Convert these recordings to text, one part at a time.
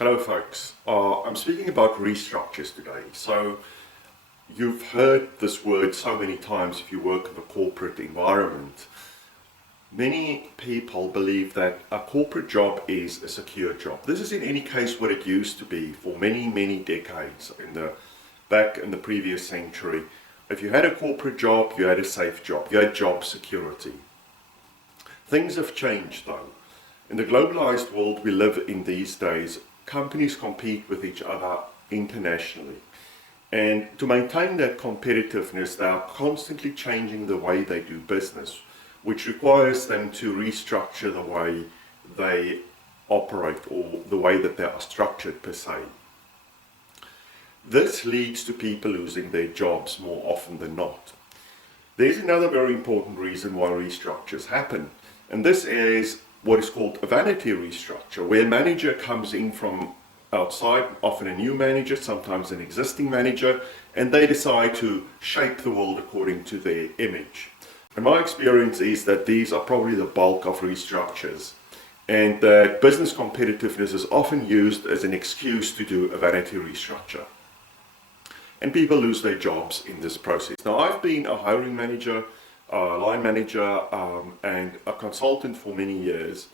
Hello folks, I'm speaking about restructures today. So you've heard this word so many times if you work in the corporate environment. Many people believe that a corporate job is a secure job. This is in any case what it used to be for many decades back in the previous century. If you had a corporate job, you had a safe job, you had job security. Things have changed though. In the globalized world we live in these days, companies compete with each other internationally. And to maintain that competitiveness, they are constantly changing the way they do business, which requires them to restructure the way they operate or the way that they are structured per se. This leads to people losing their jobs more often than not. There's another very important reason why restructures happen, and this is what is called a vanity restructure, where a manager comes in from outside, often a new manager, sometimes an existing manager, and they decide to shape the world according to their image. And my experience is that these are probably the bulk of restructures, and that business competitiveness is often used as an excuse to do a vanity restructure. And people lose their jobs in this process. Now, I've been a hiring manager, line manager, and a consultant for many years,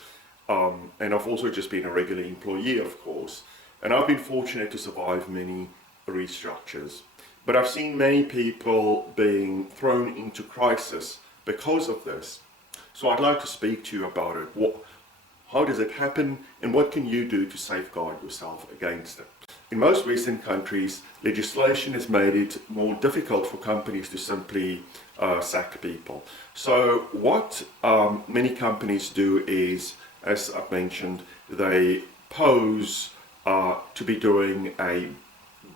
and I've also just been a regular employee, of course, and I've been fortunate to survive many restructures. But I've seen many people being thrown into crisis because of this. So I'd like to speak to you about it. How does it happen, and what can you do to safeguard yourself against it? In most Western countries, legislation has made it more difficult for companies to simply sack people. So what many companies do is, as I've mentioned, they pose to be doing a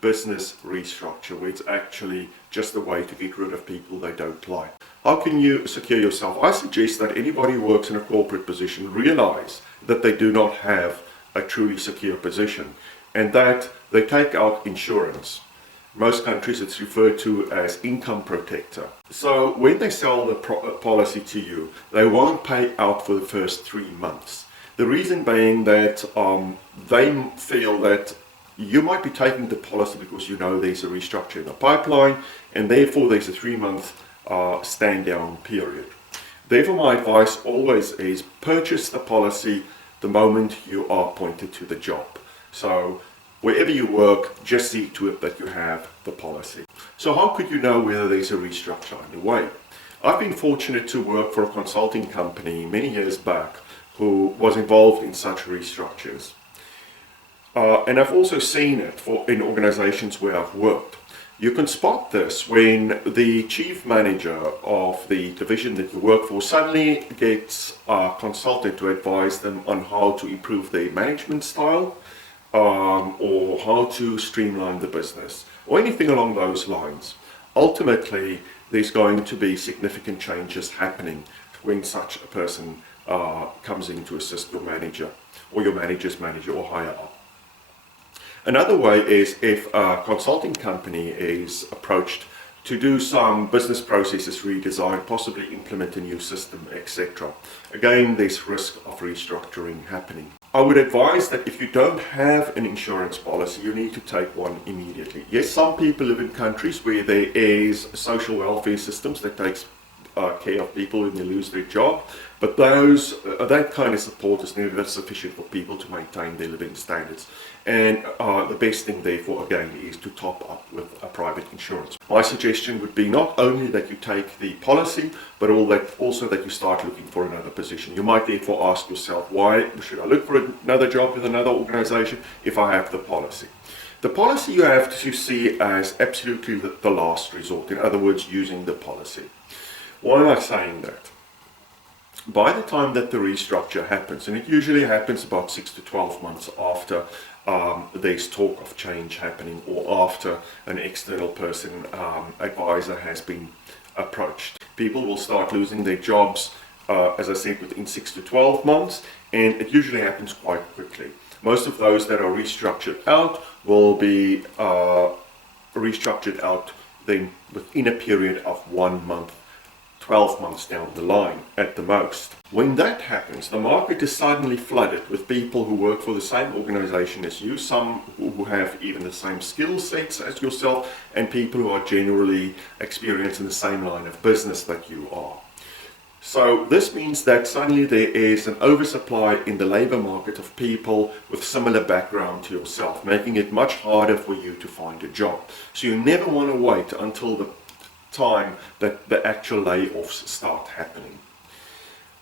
business restructure, where it's actually just a way to get rid of people they don't like. How can you secure yourself? I suggest that anybody who works in a corporate position realize that they do not have a truly secure position, and that they take out insurance. Most countries it's referred to as income protector. So when they sell the policy to you, they won't pay out for the first 3 months. The reason being that they feel that you might be taking the policy because you know there's a restructure in the pipeline, and therefore there's a 3-month stand down period. Therefore my advice always is purchase the policy the moment you are appointed to the job. So wherever you work, just see to it that you have the policy. So how could you know whether there's a restructure underway? I've been fortunate to work for a consulting company many years back who was involved in such restructures. And I've also seen it in organizations where I've worked. You can spot this when the chief manager of the division that you work for suddenly gets consulted to advise them on how to improve their management style, or how to streamline the business, or anything along those lines. Ultimately, there's going to be significant changes happening when such a person comes in to assist your manager, or your manager's manager, or higher up. Another way is if a consulting company is approached to do some business processes redesign, possibly implement a new system, etc. Again, there's risk of restructuring happening. I would advise that if you don't have an insurance policy, you need to take one immediately. Yes, some people live in countries where there is social welfare systems that takes care of people when they lose their job, but that kind of support is never sufficient for people to maintain their living standards. And the best thing therefore again is to top up with a private insurance. My suggestion would be not only that you take the policy, but also that you start looking for another position. You might therefore ask yourself, why should I look for another job with another organization if I have the policy? The policy you have to see as absolutely the last resort, in other words, using the policy. Why am I saying that? By the time that the restructure happens, and it usually happens about 6 to 12 months after there's talk of change happening, or after an external person, advisor, has been approached, people will start losing their jobs, as I said, within 6 to 12 months, and it usually happens quite quickly. Most of those that are restructured out will be restructured out then within a period of 1 month 12 months down the line at the most. When that happens, the market is suddenly flooded with people who work for the same organization as you, some who have even the same skill sets as yourself, and people who are generally experienced in the same line of business that you are. So this means that suddenly there is an oversupply in the labor market of people with similar background to yourself, making it much harder for you to find a job. So you never want to wait until the time that the actual layoffs start happening,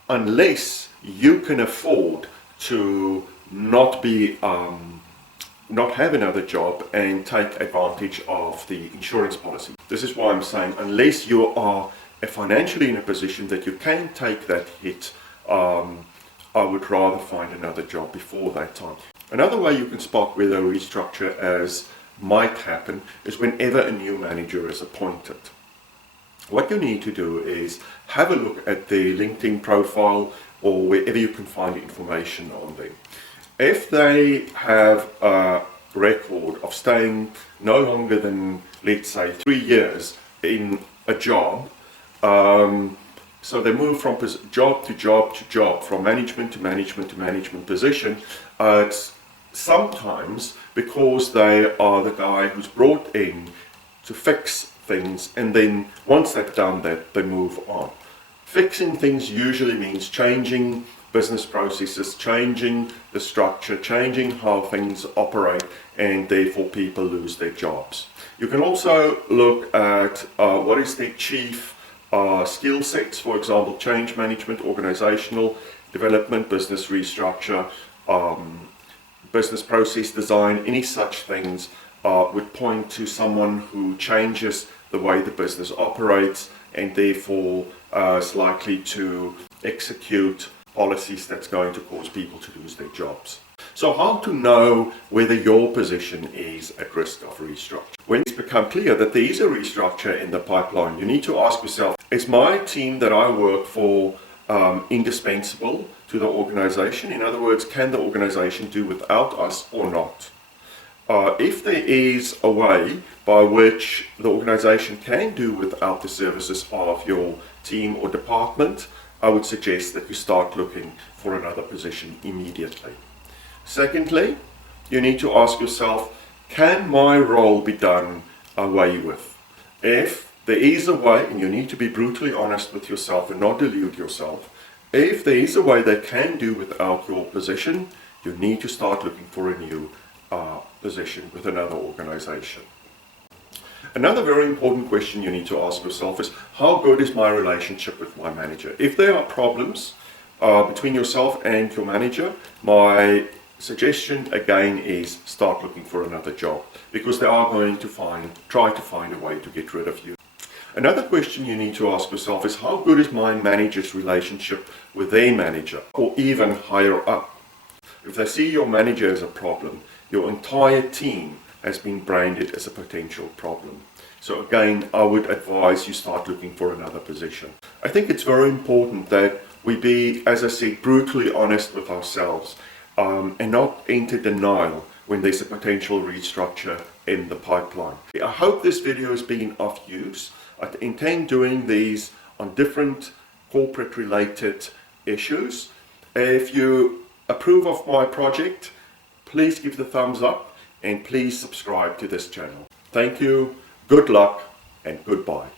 unless you can afford to not have another job and take advantage of the insurance policy. This is why I'm saying, unless you are financially in a position that you can take that hit, I would rather find another job before that time. Another way you can spot whether a restructure as might happen is whenever a new manager is appointed. What you need to do is have a look at their LinkedIn profile or wherever you can find information on them. If they have a record of staying no longer than, let's say, 3 years in a job, so they move from job to job to job, from management to management to management position, it's sometimes because they are the guy who's brought in to fix things, and then once they've done that, they move on. Fixing things usually means changing business processes, changing the structure, changing how things operate, and therefore people lose their jobs. You can also look at what is their chief skill sets, for example, change management, organizational development, business restructure, business process design, any such things would point to someone who changes the way the business operates and therefore is likely to execute policies that's going to cause people to lose their jobs. So how to know whether your position is at risk of restructure? When it's become clear that there is a restructure in the pipeline, you need to ask yourself, is my team that I work for indispensable to the organization? In other words, can the organization do without us or not? If there is a way by which the organization can do without the services of your team or department, I would suggest that you start looking for another position immediately. Secondly, you need to ask yourself, can my role be done away with? If there is a way, and you need to be brutally honest with yourself and not delude yourself, if there is a way they can do without your position, you need to start looking for a new position with another organization. Another very important question you need to ask yourself is, how good is my relationship with my manager? If there are problems between yourself and your manager, my suggestion again is start looking for another job, because they are going to try to find a way to get rid of you. Another question you need to ask yourself is, how good is my manager's relationship with their manager, or even higher up? If they see your manager as a problem, your entire team has been branded as a potential problem. So again, I would advise you start looking for another position. I think it's very important that we be, as I said, brutally honest with ourselves and not enter denial when there's a potential restructure in the pipeline. I hope this video has been of use. I intend doing these on different corporate related issues. If you approve of my project, please give the thumbs up and please subscribe to this channel. Thank you, good luck, and goodbye.